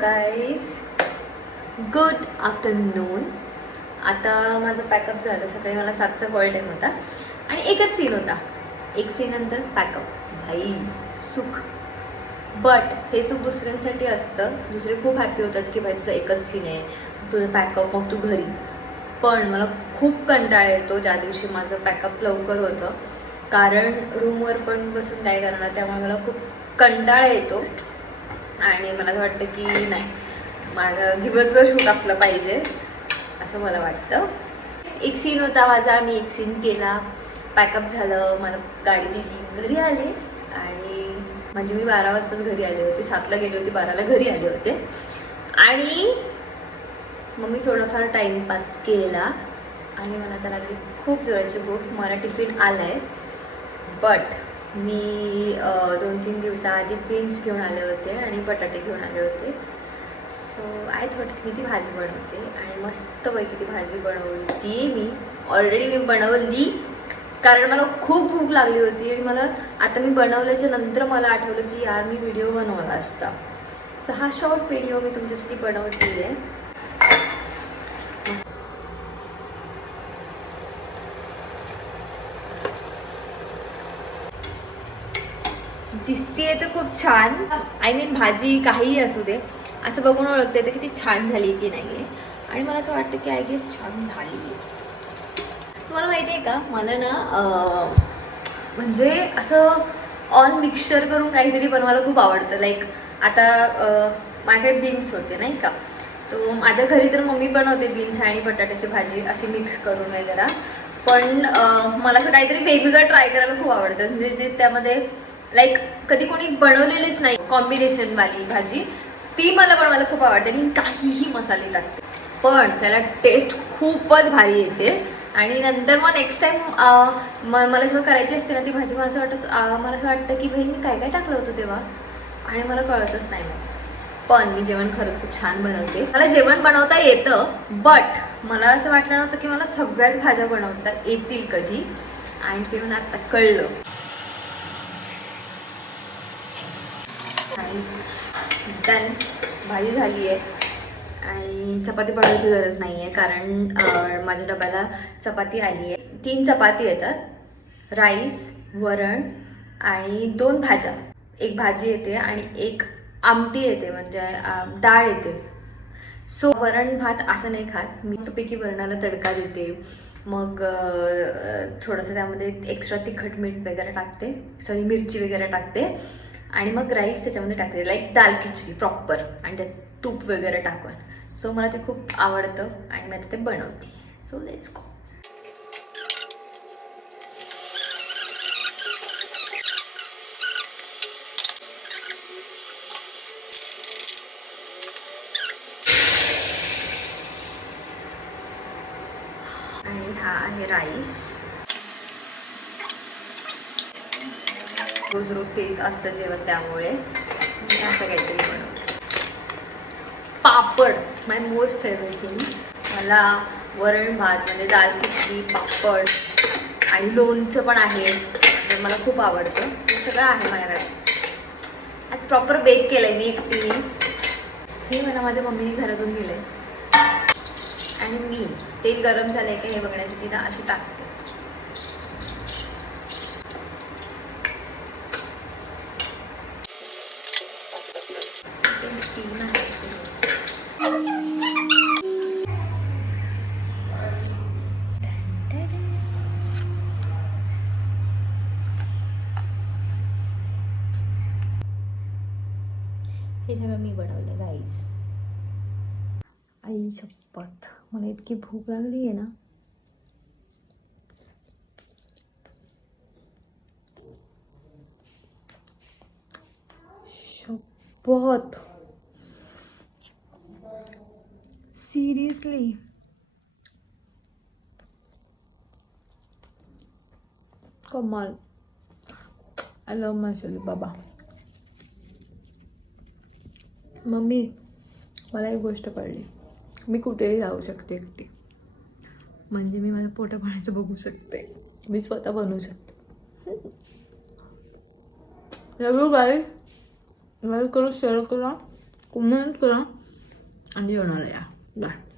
Guys, good afternoon. आता माझं pack up झालं. सकाळी मला 7चा कॉल टाईम होता आणि एकच सीन होता. एक सीन नंतर पॅकअप. भाई सुख. बट हे सुख दुसऱ्यांसाठी असतं. दुसरे खूप हॅप्पी होतात की भाई तुझा एकच सीन आहे, तुझं पॅकअप, मग तू घरी. पण मला खूप कंटाळा येतो ज्या दिवशी माझं पॅकअप लवकर होतं, कारण रूमवर पण बसून काय करणार. त्यामुळे मला खूप कंटाळा येतो आणि मला असं वाटतं की नाही, माझं दिवसभर शूट असलं पाहिजे असं मला वाटतं. एक सीन होता माझा, मी एक सीन केला, पॅकअप झालं, मला गाडी दिली, घरी आले. आणि म्हणजे मी 12 वाजताच घरी आले होते. 7ला गेले होते, 12ला घरी आले होते. आणि मग मी थोडाफार टाईमपास केला आणि मला आता लागली खूप जोराची भूक. मला टिफिन आला आहे, बट मी 2-3 दिवसाआधी बीन्स घेऊन आले होते आणि बटाटे घेऊन आले होते. सो आय थॉट मी ती भाजी बनवते आणि मस्तपैकी ती भाजी बनवली. मी ऑलरेडी बनवली कारण मला खूप भूक लागली होती आणि मला आता मी बनवल्याच्या नंतर मला आठवलं की यार मी व्हिडिओ बनवला असता. सो हा शॉर्ट व्हिडिओ मी तुमच्यासाठी बनवते आहे. दिसतीये तर खूप छान. आय मीन भाजी काहीही असू दे, असं बघून ओळखता येतं की ती छान झाली की नाही आहे. आणि मला असं वाटतं की आय गेस छान झाली. तुम्हाला माहिती आहे का, मला ना म्हणजे असं ऑल मिक्सचर करून काहीतरी बनवायला खूप आवडतं. लाईक आता माझ्याकडे बीन्स होते नाही का, तो माझ्या घरी तर मम्मी बनवते बीन्स आणि बटाट्याची भाजी अशी मिक्स करून वगैरे. पण मला असं काहीतरी वेगवेगळं ट्राय करायला खूप आवडतं. म्हणजे जे त्यामध्ये लाईक कधी कोणी बनवलेलीच नाही कॉम्बिनेशनवाली भाजी, ती मला बनवायला खूप आवडते आणि काहीही मसाले टाकते, पण त्याला टेस्ट खूपच भारी येते. आणि नंतर मग नेक्स्ट टाइम मला जेव्हा करायची असते ना ती भाजी, मला असं वाटतं की भाई मी काय काय टाकलं होतं तेव्हा आणि मला कळतच नाही. पण मी जेवण खरंच खूप छान बनवते. मला जेवण बनवता येतं, बट मला असं वाटलं नव्हतं की मला सगळ्याच भाज्या बनवता येतील कधी, आणि ते मला आता कळलं. डन. भाजी झाली आहे आणि चपाती बनवायची गरज नाही आहे कारण माझ्या डब्याला चपाती आली आहे. 3 चपाती येतात, राईस, वरण आणि 2 भाज्या. एक भाजी येते आणि एक आमटी येते, म्हणजे डाळ येते. सो वरण भात असं नाही खात मी. पैकी वरणाला तडका देते, मग थोडंसं त्यामध्ये एक्स्ट्रा तिखट मीठ वगैरे टाकते, सॉरी मिरची वगैरे टाकते आणि मग राईस त्याच्यामध्ये टाकते, लाईक दाल खिचडी प्रॉपर, आणि त्यात तूप वगैरे टाकून. सो मला ते खूप आवडतं आणि मी आता ते बनवते. So let's go. आणि हा आहे राईस. रोज रोज तेच असतं जेवण, त्यामुळे मी असं काहीतरी बनवते. पापड, माय मोस्ट फेवरेट थिंग. मला वरण भात म्हणजे डाळ खिचडी, पापड आणि लोणचं पण आहे, तर मला खूप आवडतं. सो सगळं आहे माझ्याकडे. आज प्रॉपर बेक केलं आहे मी एकटीनेच. हे मला माझ्या मम्मीने घरातून दिलं आहे आणि मी तेल गरम झालं आहे का हे बघण्यासाठी ना अशी टाकते. हे सगळं मी बनवलं गाईस. आई शपथ, मला इतकी भूक लागली आहे ना. शपथ, सिरियसली. कमाल. आय लव्ह माय सेल्फ बाबा. मम्मी, मला एक गोष्ट कळली, मी कुठेही राहू शकते एकटी. म्हणजे मी माझं पोटापाण्याचं बघू शकते, मी स्वतः बनवू शकते. लव यू गाईज. लाईक करू, शेअर करा, कमेंट करा आणि जेवणाला या बाय.